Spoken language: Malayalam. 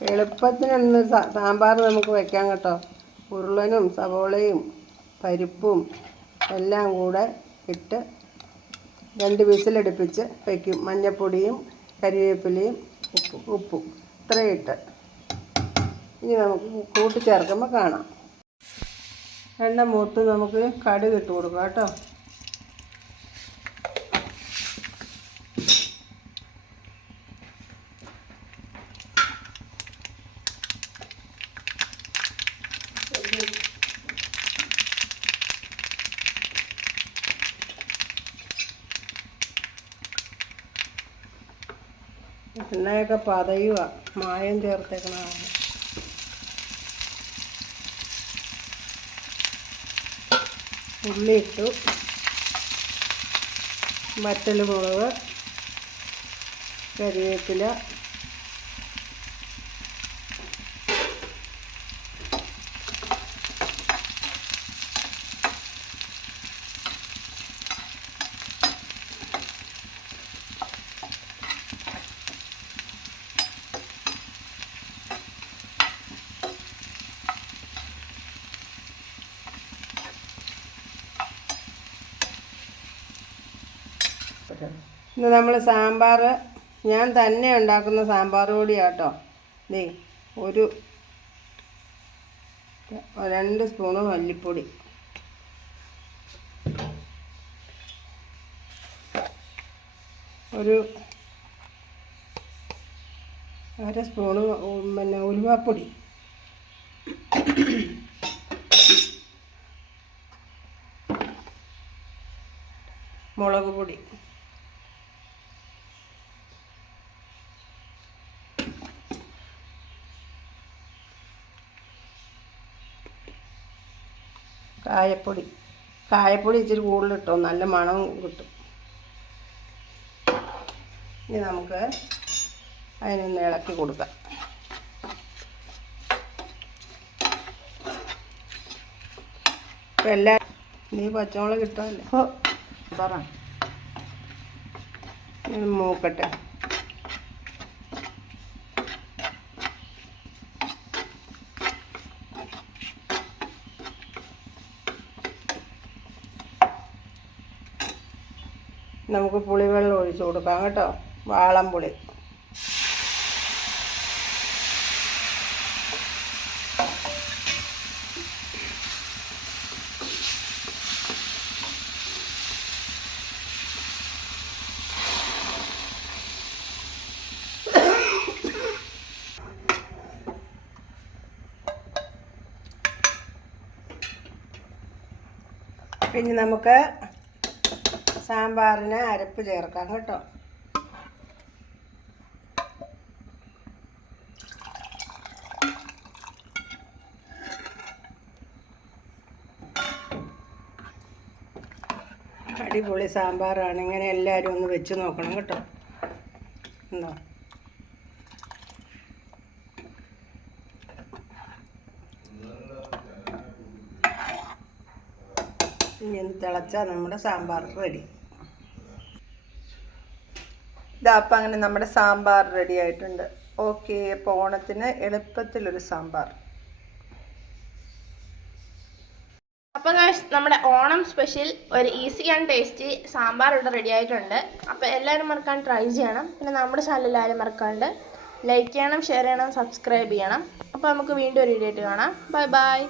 എളുപ്പത്തിനൊന്ന് സാമ്പാർ നമുക്ക് വയ്ക്കാം കേട്ടോ. ഉരുളനും സവോളയും പരിപ്പും എല്ലാം കൂടെ ഇട്ട് 2 വിസിലടുപ്പിച്ച് വയ്ക്കും. മഞ്ഞൾപ്പൊടിയും കരിവേപ്പിലയും ഉപ്പും ഇത്രയും ഇട്ട് ഇനി നമുക്ക് കൂട്ടിച്ചേർക്കുമ്പോൾ കാണാം. എണ്ണ മൂത്ത് നമുക്ക് കടുക് ഇട്ട് കൊടുക്കാം കേട്ടോ. എണ്ണയൊക്കെ പതയുക, മായം ചേർത്തേക്കണതാണ്. ഉള്ളി ഇട്ടു, വറ്റൽമുളക്, കരിവേപ്പില, ഇന്ന് നമ്മൾ സാമ്പാർ ഞാൻ തന്നെ ഉണ്ടാക്കുന്ന സാമ്പാർ പൊടിയാട്ടോ. ദേ 2 സ്പൂണ് മല്ലിപ്പൊടി, 1/2 സ്പൂണ് ഉലുവാപ്പൊടി, മുളക് പൊടി, കായപ്പൊടി ഇച്ചിരി കൂടുതലിട്ടോ, നല്ല മണവും കിട്ടും. ഇനി നമുക്ക് അതിനൊന്ന് ഇളക്കി കൊടുക്കാം. ഇപ്പം നീ പച്ചമുളക് കിട്ടുമല്ലേ പറ, മൂക്കട്ടെ. നമുക്ക് പുളിവെള്ളം ഒഴിച്ചു കൊടുക്കാം കേട്ടോ, വാളംപുളി. പിന്നെ നമുക്ക് സാമ്പാറിന് അരപ്പ് ചേർക്കാം കേട്ടോ. അടിപൊളി സാമ്പാറാണ്. ഇങ്ങനെ എല്ലാവരും ഒന്ന് വെച്ച് നോക്കണം കേട്ടോ. ഉണ്ടോ? ഇനി ഒന്ന് തിളച്ചാൽ നമ്മുടെ സാമ്പാർ റെഡി. ഇതപ്പം അങ്ങനെ നമ്മുടെ സാമ്പാർ റെഡി ആയിട്ടുണ്ട്. ഓക്കെ, അപ്പോൾ ഓണത്തിന് എളുപ്പത്തിലൊരു സാമ്പാർ. അപ്പോൾ നമ്മുടെ ഓണം സ്പെഷ്യൽ ഒരു ഈസി ആൻഡ് ടേസ്റ്റി സാമ്പാർ ഇവിടെ റെഡി ആയിട്ടുണ്ട്. അപ്പോൾ എല്ലാവരും മറക്കാൻ ട്രൈ ചെയ്യണം. പിന്നെ നമ്മുടെ ചാനൽ ആരും മറക്കാണ്ട് ലൈക്ക് ചെയ്യണം, ഷെയർ ചെയ്യണം, സബ്സ്ക്രൈബ് ചെയ്യണം. അപ്പോൾ നമുക്ക് വീണ്ടും ഒരു വീഡിയോ ആയിട്ട് കാണാം. Bye bye.